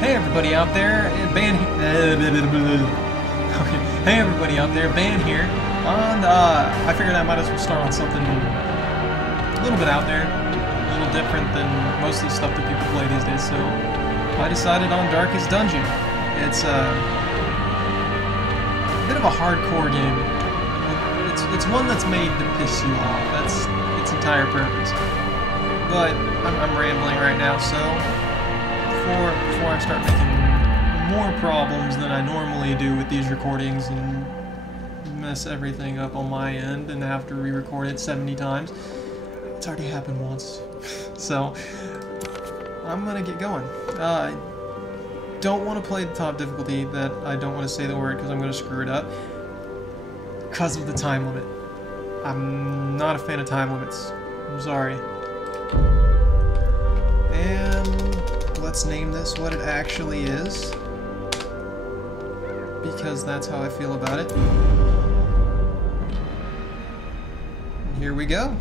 Hey everybody out there, Hey everybody out there, Ban here. And I figured I might as well start on something a little bit out there, a little different than most of the stuff that people play these days. So I decided on Darkest Dungeon. It's a bit of a hardcore game. It's one that's made to piss you off. That's its entire purpose. But I'm rambling right now, so before I start making more problems than I normally do with these recordings and mess everything up on my end and have to re-record it 70 times, it's already happened once. So I'm gonna get going. Don't want to play the top difficulty. That I don't want to say the word because I'm gonna screw it up because of the time limit. I'm not a fan of time limits. I'm sorry. And let's name this what it actually is, because that's how I feel about it. And here we go.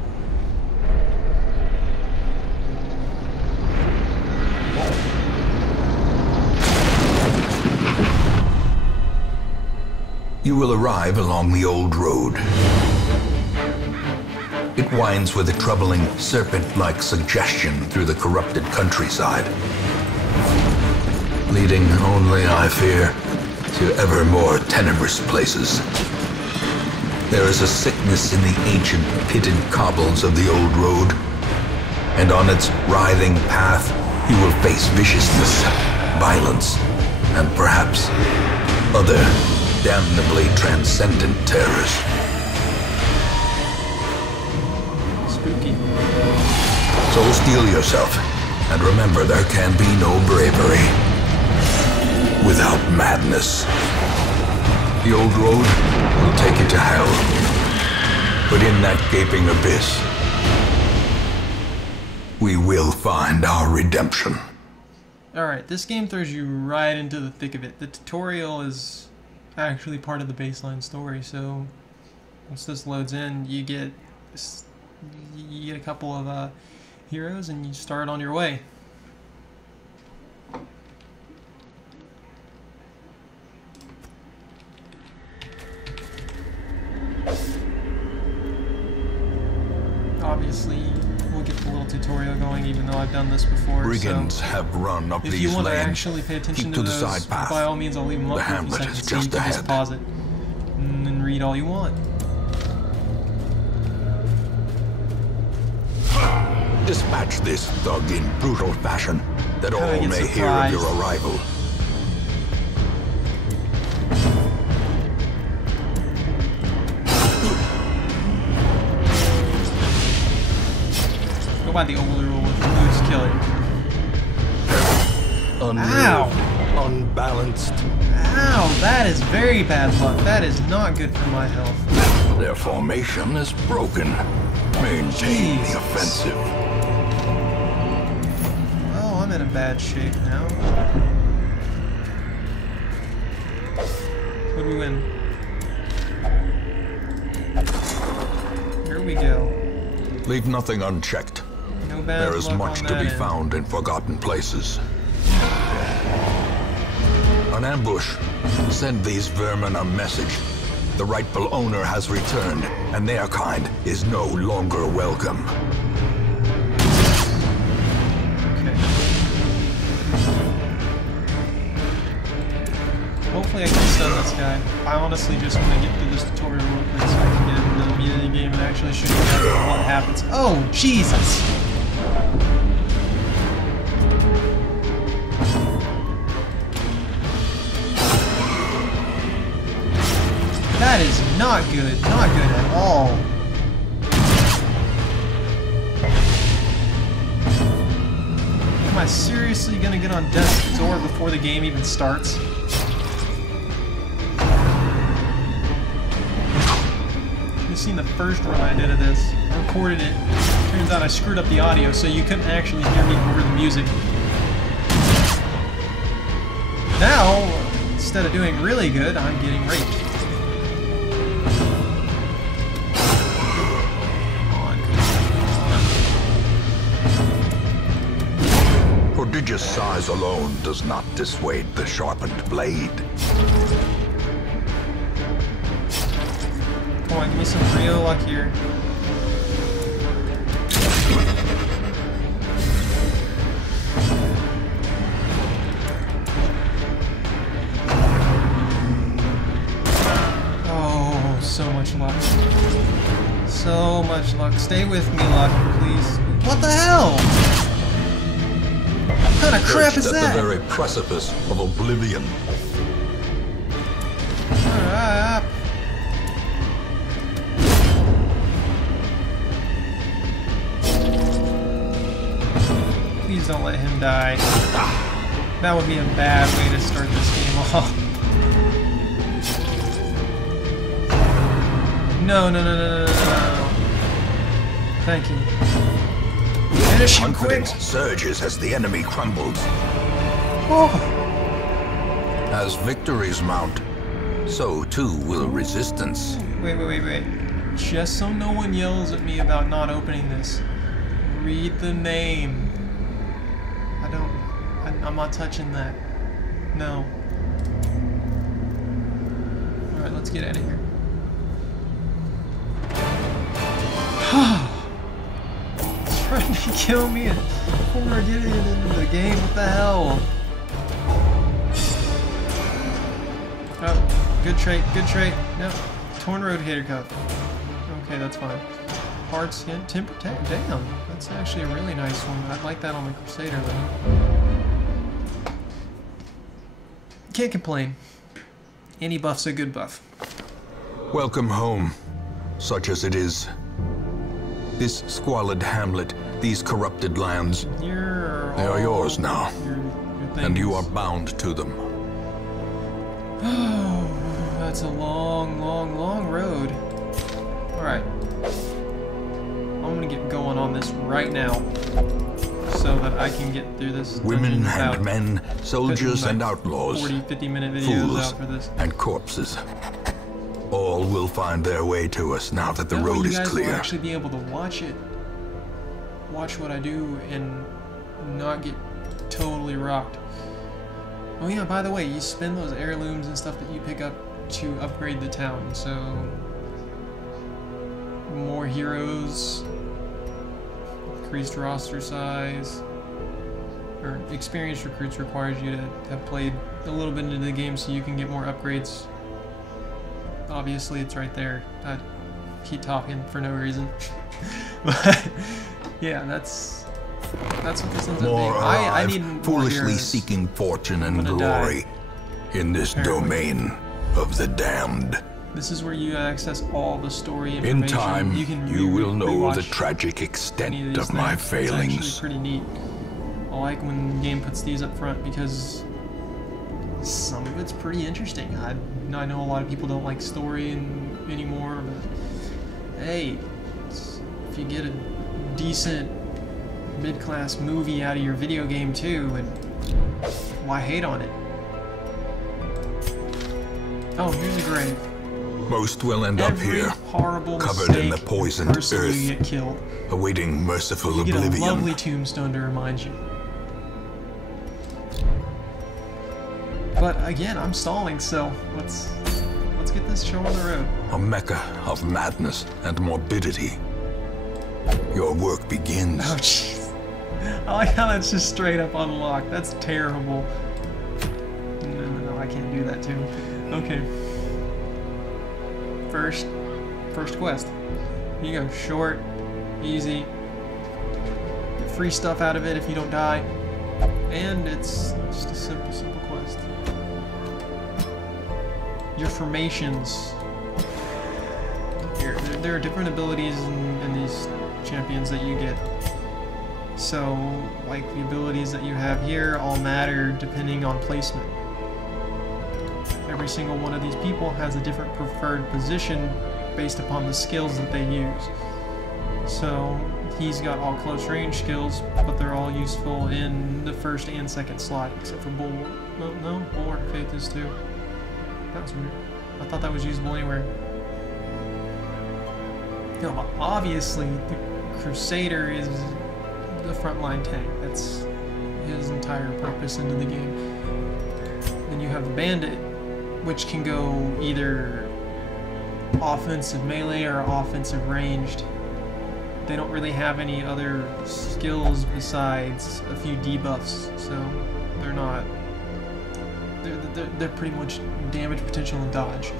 You will arrive along the old road. It winds with a troubling, serpent-like suggestion through the corrupted countryside, leading only, I fear, to ever more tenebrous places. There is a sickness in the ancient pitted cobbles of the old road, and on its writhing path you will face viciousness, violence, and perhaps other damnably transcendent terrors. Spooky. So steel yourself, and remember there can be no bravery without madness. The old road will take you to hell, but in that gaping abyss, we will find our redemption. Alright, this game throws you right into the thick of it. The tutorial is actually part of the baseline story, so once this loads in, you get a couple of heroes and you start on your way. Obviously, we'll get the little tutorial going, even though I've done this before. Brigands have run up these lanes. If you want to actually pay attention to those, side path. by all means, I'll leave them up for a few seconds, so you can just pause it and then read all you want. Dispatch this thug in brutal fashion, that all may hear of your arrival. Go by the older rule with who's killing. Ow! Unbalanced. Ow! That is very bad luck. That is not good for my health. Their formation is broken. Maintain the offensive. Well, I'm in a bad shape now. What do we win? Here we go. Leave nothing unchecked. No bad there is luck much on to be that found in forgotten places. An ambush. Send these vermin a message. The rightful owner has returned, and their kind is no longer welcome. Okay. Hopefully I can stun this guy. I honestly just want to get through this tutorial real quick so I can get into the meat of the game and actually shoot you guys what happens. Oh, Jesus! That is not good. Not good at all. Am I seriously gonna get on death's door before the game even starts? You've seen the first run I did of this. I recorded it. Turns out I screwed up the audio so you couldn't actually hear me over the music. Now, instead of doing really good, I'm getting raped. prodigious size alone does not dissuade the sharpened blade. Come on, give me some real luck here. Oh, so much luck. So much luck. Stay with me, luck, please. What the hell? What kind of crap is that? At the very precipice of oblivion. Alright. Please don't let him die. That would be a bad way to start this game off. No, no, no, no, no, no, no. Thank you. Finish him quick! Confidence surges as the enemy crumbles. Oh. As victories mount, so too will resistance. Wait. Just so no one yells at me about not opening this, read the name. I'm not touching that. No. Alright, let's get out of here. Trying to kill me before I get into the game. What the hell? Oh, good trait. No, torn rotator cuff. Okay, that's fine. Hearts, hint, temper tag. Damn, that's actually a really nice one. I'd like that on the Crusader though. Can't complain. Any buff's a good buff. Welcome home, such as it is. This squalid hamlet, these corrupted lands, they are yours now, and you are bound to them. Oh, that's a long road. Alright. I'm gonna get going on this right now, so that I can get through this. Women and men, soldiers and outlaws, 40-50 minute videos fools out for this. and corpses. All will find their way to us now that the road is You clear. guys will actually be able to watch what I do and not get totally rocked. Oh yeah, by the way, you spend those heirlooms and stuff that you pick up to upgrade the town, so more heroes, increased roster size, or experienced recruits requires you to have played a little bit into the game so you can get more upgrades. Obviously, it's right there. I keep talking for no reason. But yeah, that's what this ends up being. I need more foolishly heroes. seeking fortune and glory in this domain of the damned. This is where you access all the story information. In time, you will know the tragic any extent of of my things. failings. It's actually pretty neat. I like when the game puts these up front because some of it's pretty interesting. I know a lot of people don't like story anymore, but hey, if you get a decent mid-class movie out of your video game too, and why hate on it? Oh, here's a grave. Most will end up here, horrible covered in the poisoned person earth, you get killed. awaiting merciful You get oblivion. a lovely tombstone to remind you. But again, I'm stalling, so let's get this show on the road. A mecca of madness and morbidity. Your work begins. Oh jeez. I like how that's just straight up unlocked. That's terrible. No, I can't do that too. Okay. First quest. Here you go. Short, easy. Get free stuff out of it if you don't die. And it's just a simple quest. Your formations. Here, there are different abilities in these champions that you get. So, like the abilities that you have here all matter depending on placement. Every single one of these people has a different preferred position based upon the skills that they use. So, he's got all close range skills, but they're all useful in the first and second slot, except for Bulwark. No, Bulwark of Faith is too. That was weird. I thought that was usable anywhere. No, but obviously the Crusader is the frontline tank. That's his entire purpose into the game. Then you have the Bandit, which can go either offensive melee or offensive ranged. They don't really have any other skills besides a few debuffs, so they're not. They're pretty much damage, potential, and dodge.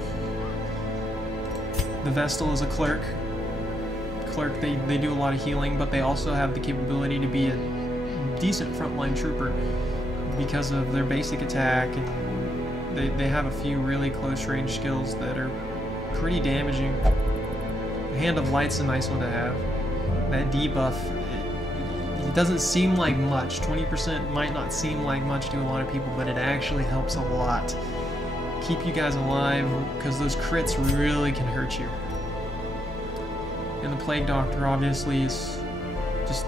The Vestal is a clerk. Clerk, they do a lot of healing, but they also have the capability to be a decent frontline trooper because of their basic attack, and they have a few really close range skills that are pretty damaging. Hand of Light's a nice one to have. That debuff, it doesn't seem like much. 20% might not seem like much to a lot of people, but it actually helps a lot. Keep you guys alive, because those crits really can hurt you. And the Plague Doctor obviously is just,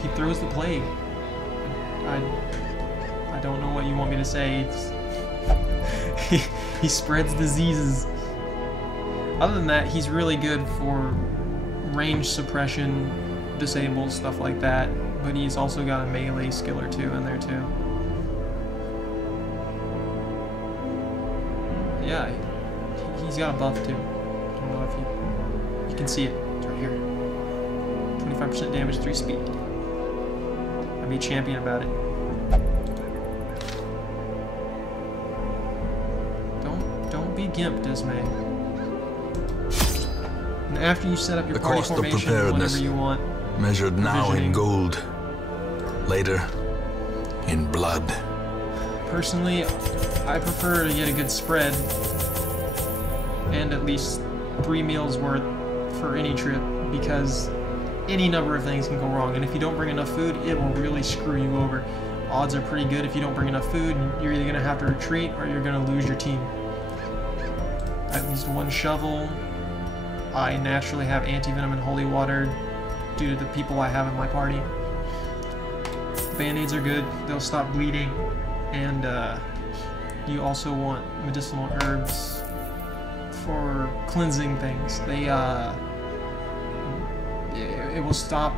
he throws the plague. I don't know what you want me to say. He spreads diseases. Other than that, he's really good for range suppression, disable, stuff like that, but he's also got a melee skill or two in there too. Yeah, he's got a buff too. I don't know if you can see it. It's right here. 25% damage, 3 speed. I'd be a champion about it. Don't be gimped, Ismay. And after you set up your party formation, whatever you want, measured now in gold, later in blood. Personally, I prefer to get a good spread and at least 3 meals worth for any trip, because any number of things can go wrong, and if you don't bring enough food, it will really screw you over. Odds are pretty good if you don't bring enough food, you're either going to have to retreat or you're going to lose your team. At least 1 shovel. I naturally have anti-venom and holy water due to the people I have in my party. Band-aids are good, they'll stop bleeding, and you also want medicinal herbs for cleansing things. They it will stop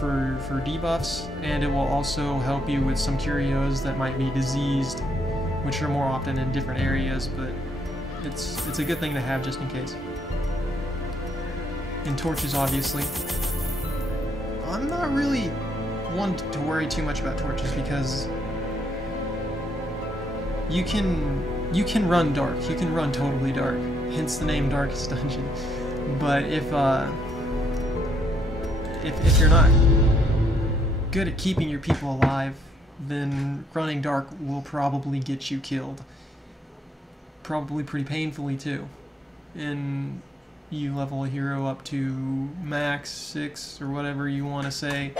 for debuffs, and it will also help you with some curios that might be diseased, which are more often in different areas, but it's a good thing to have just in case. And torches, obviously. I'm not really one to worry too much about torches, because you can run dark. You can run totally dark. Hence the name Darkest Dungeon. But if you're not good at keeping your people alive, then running dark will probably get you killed. Probably pretty painfully too. And you level a hero up to max 6 or whatever you want to say,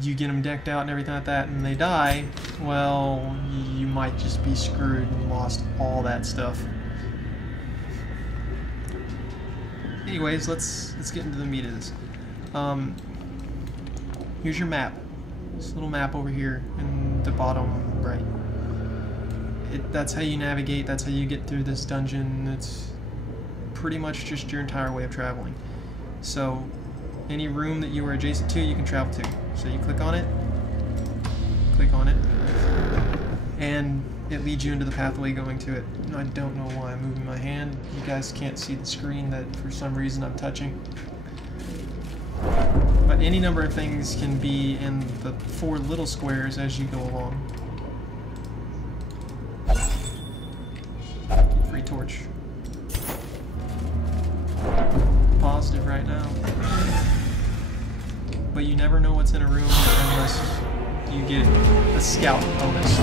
you get them decked out and everything like that, and they die, well, you might just be screwed and lost all that stuff. Anyways, let's get into the meat of this. Here's your map. This little map over here in the bottom right. That's how you navigate, that's how you get through this dungeon. It's pretty much just your entire way of traveling. So any room that you are adjacent to, you can travel to. So you click on it, and it leads you into the pathway going to it. I don't know why I'm moving my hand. You guys can't see the screen that for some reason I'm touching. But any number of things can be in the 4 little squares as you go along. Free torch. Positive right now. But you never know what's in a room unless you get a scout bonus.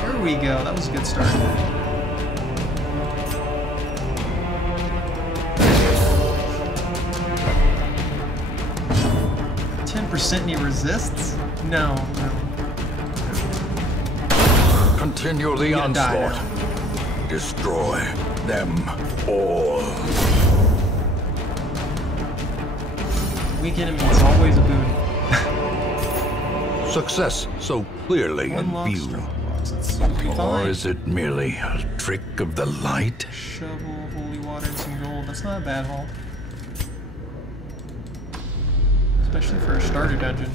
There we go, that was a good start. 10% and he resists? No. Continue the onslaught. Destroy them all. Weak enemies, always a boon. Success so clearly in view. Or is it merely a trick of the light? Shovel, holy water, and some gold. That's not a bad haul. especially for a starter dungeon.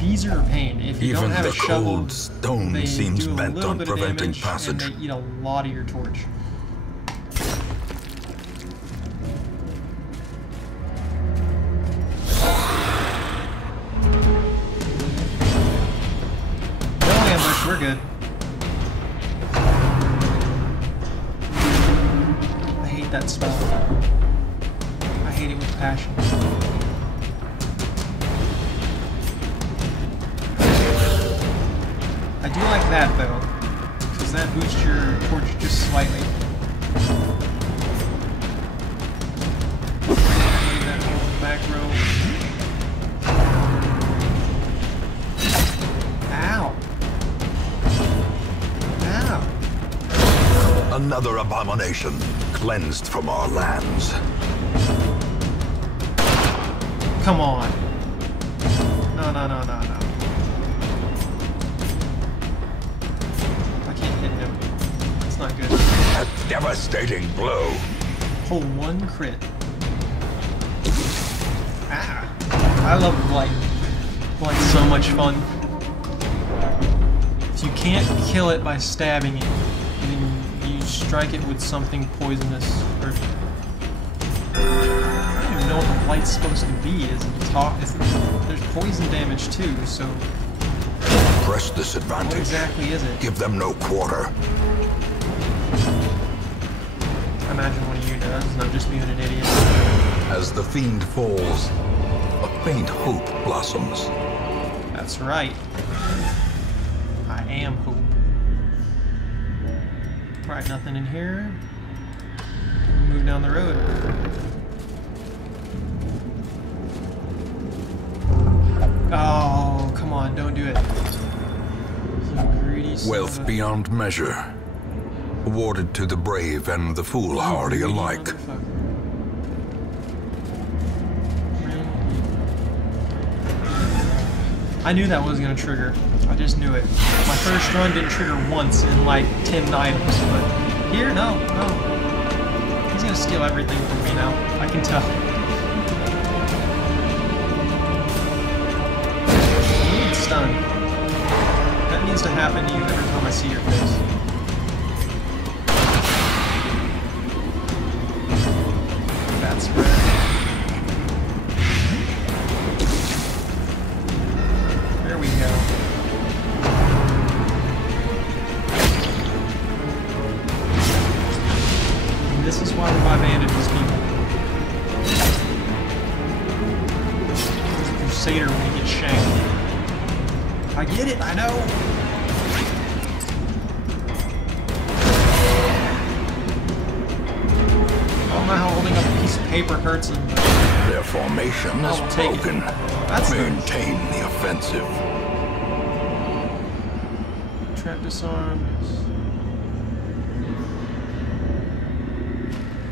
These are a pain. If you Even don't have the a shovel, cold stone they seems do a bent little on bit of preventing damage, passage. and they eat a lot of your torch. No ambush, we're good. I hate that spell. I hate it with passion. I do like that though, because that boosts your torch just slightly. That whole back row. Ow! Ow! Another abomination cleansed from our lands. Come on! No, no, no, no, no. Not good. A devastating blow. Pull one crit. Ah! I love Blight. Blight's so much fun. If you can't kill it by stabbing it, then you strike it with something poisonous. Or I don't even know what the Blight's supposed to be. There's poison damage too, so Press this advantage. what exactly is it? Give them no quarter. I imagine one of you does, and I'm just being an idiot. As the fiend falls, a faint hope blossoms. That's right. I am hope. Right, nothing in here. Move down the road. Oh, come on, don't do it. You greedy son Wealth of a- beyond measure, awarded to the brave and the foolhardy greedy alike. motherfucker. I knew that was gonna trigger. I just knew it. My first run didn't trigger once in like 10 items, but here, no. He's gonna steal everything from me now. I can tell. You need stun. That needs to happen to you every time I see your face. Bad spread. There we go. And this is why we buy bandages, people. There's a crusader when he gets shanked. I get it, I know. I don't know how holding up a piece of paper hurts him, but Their formation is I'll take it. broken. That's the- Maintain the offensive. trap disarm.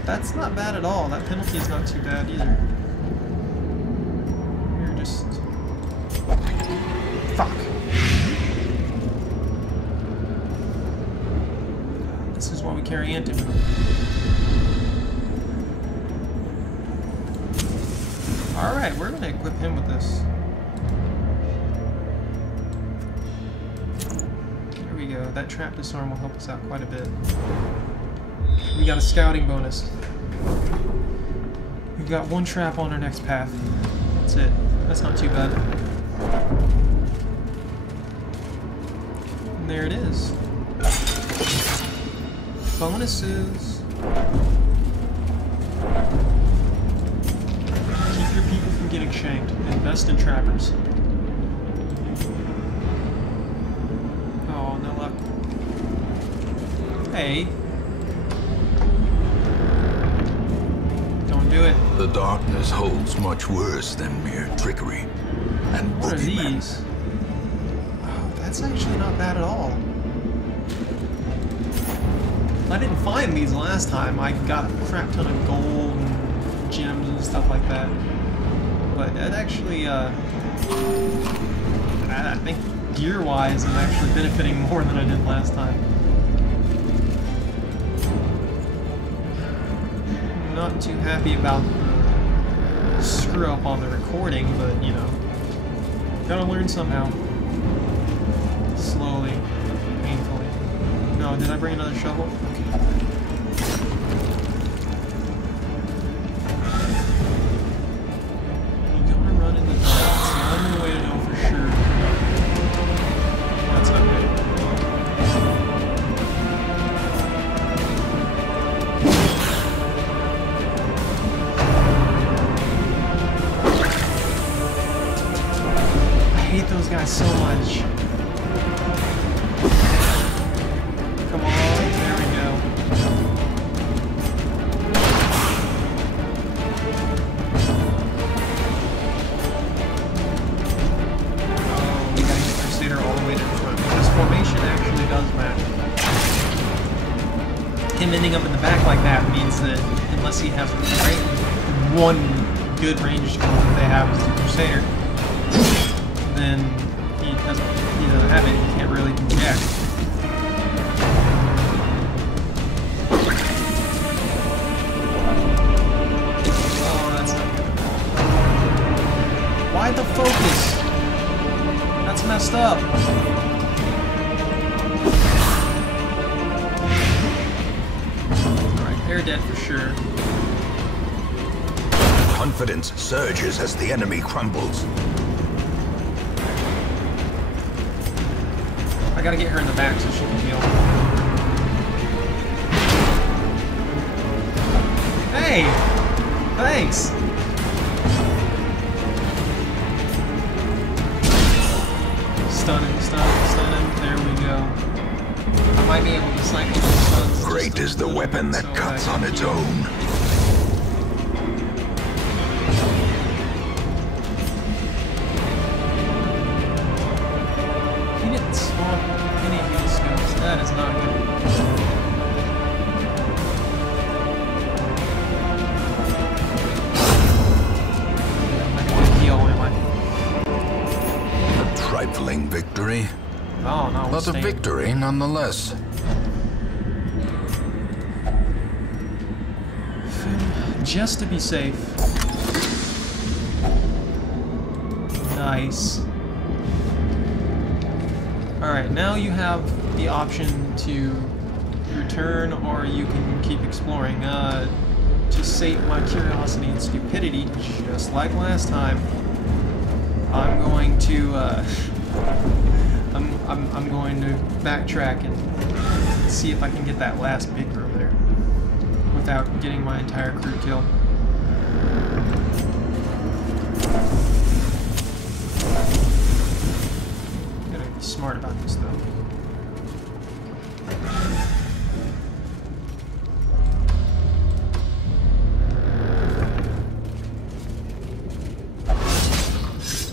That's not bad at all. That penalty is not too bad either. You're just... Fuck. This is why we carry antidote. Alright, we're gonna equip him with this. There we go. That trap disarm will help us out quite a bit. We got a scouting bonus. We've got one trap on our next path. That's it. That's not too bad. And there it is. Bonuses. Keep your people from getting shanked. Invest in trappers. Oh, no luck. Hey. Don't do it. The darkness holds much worse than mere trickery and What are boogeymen. these? Oh, that's actually not bad at all. I didn't find these last time. I got a crap ton of gold and gems and stuff like that. But that actually, I think gear-wise, I'm actually benefiting more than I did last time. Not too happy about the screw up on the recording, but you know, gotta learn somehow. Slowly, painfully. No, did I bring another shovel? Okay. You gotta run in the dark. It's the only way to know for sure. That's not good. I hate those guys so much. Come on, there we go. Oh, we gotta get Crusader all the way to the front because formation actually does matter. Him ending up in the back like that means that unless he has one good ranged gun that they have is the Crusader, then he doesn't have it. He can't really do jack. Oh, that's not good. Why the focus? That's messed up. Alright, they're dead for sure. Confidence surges as the enemy crumbles. I gotta get her in the back so she can heal. Hey! Thanks! Stun him, stun him, stun him. There we go. I might be able to cycle those stuns. Great is the weapon that cuts on its own. He didn't swap any of these scouts. That is not good. I'm not gonna heal, am I? A trifling victory, Oh, no. but a victory nonetheless. Just to be safe. Nice. Alright, now you have the option to return or you can keep exploring. To sate my curiosity and stupidity, just like last time, I'm going to I'm going to backtrack and see if I can get that last big room there without getting my entire crew killed. Gotta be smart about this though.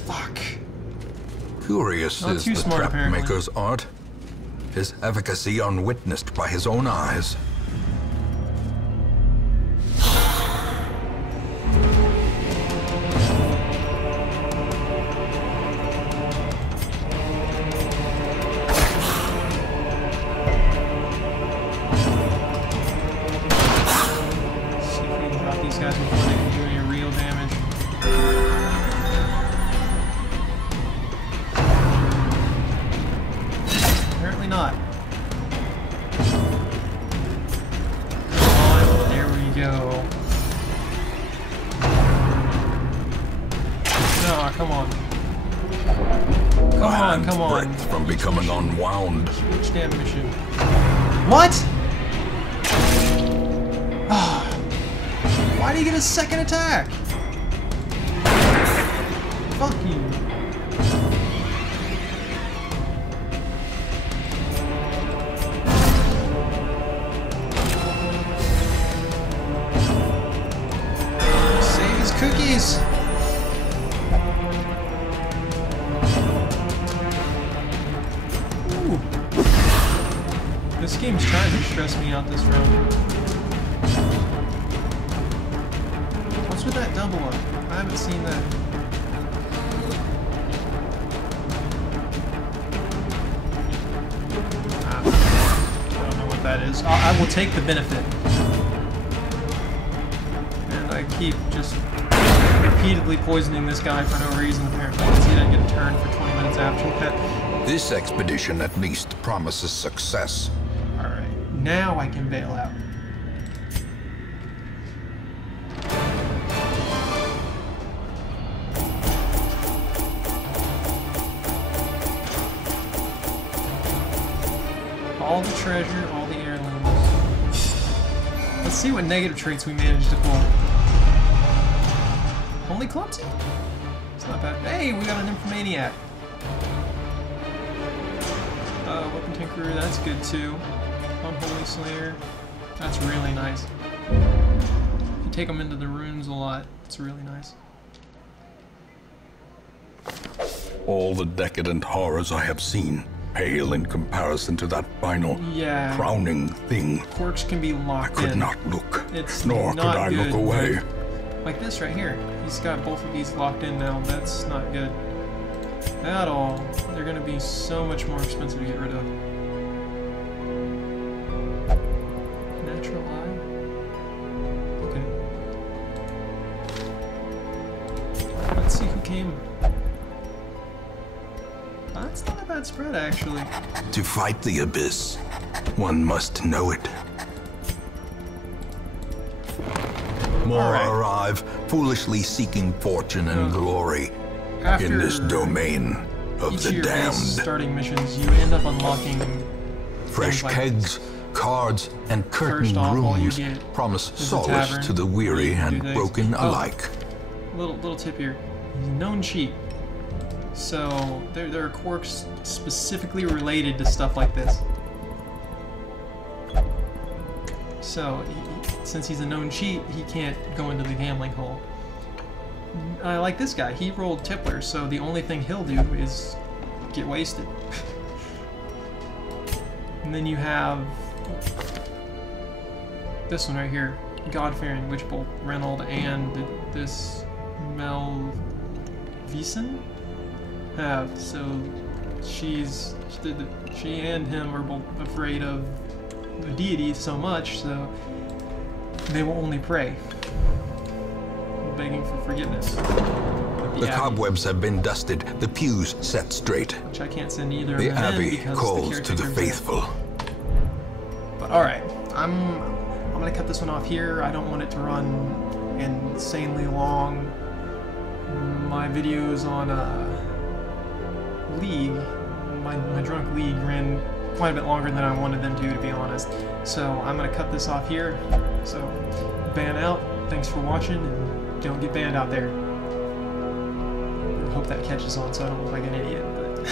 Fuck. Curious Not is too the smart, trap apparently. maker's art. His efficacy unwitnessed by his own eyes. See if we can drop these guys before they can do any real damage. Apparently not. Come on, there we go. No, come on. Come on, come on. Breath from becoming unwound. Which damn mission? What? Why do you get a second attack? Fuck you. Save his cookies. Ooh. This game's trying to stress me out this round. What's with that double up? I haven't seen that. I don't know what that is. I will take the benefit. And I keep just repeatedly poisoning this guy for no reason, apparently, because he didn't get a turn for 20 minutes after that. This expedition at least promises success. Alright, now I can bail out. All the treasure, all the heirlooms. Let's see what negative traits we managed to pull. Only clumsy? It's not bad. Hey, we got an Infomaniac. Weapon Tinkerer, that's good too. Unholy Slayer, that's really nice. If you take them into the runes a lot, it's really nice. All the decadent horrors I have seen pale in comparison to that final, crowning thing. Quirks can be locked in. I could not look, It's nor not could I good, look away. like this right here. He's got both of these locked in now. That's not good at all. They're going to be so much more expensive to get rid of. Natural eye. Okay. Let's see who came. That's not a bad spread, actually. To fight the abyss, one must know it. More arrive, foolishly seeking fortune and glory in this domain of the damned. Starting missions, you end up unlocking fresh like kegs, cards, and curtain rooms promise solace to the weary and broken alike. Little tip here: known cheat. So there are quirks specifically related to stuff like this. So since he's a known cheat, he can't go into the gambling hole. I like this guy. He rolled Tippler, so the only thing he'll do is get wasted. And then you have this one right here, God-fearing Witch Bolt, Reynold, and this Melvisen have. So she and him are both afraid of the deity so much, so they will only pray, begging for forgiveness. The cobwebs have been dusted, the pews set straight. Which I can't send either the of them abbey in because calls to the faithful. But alright, I'm gonna cut this one off here. I don't want it to run insanely long. My videos on League, my Drunk League, ran quite a bit longer than I wanted them to be honest. So I'm gonna cut this off here. So ban out. Thanks for watching, and don't get banned out there. I hope that catches on so I don't look like an idiot, but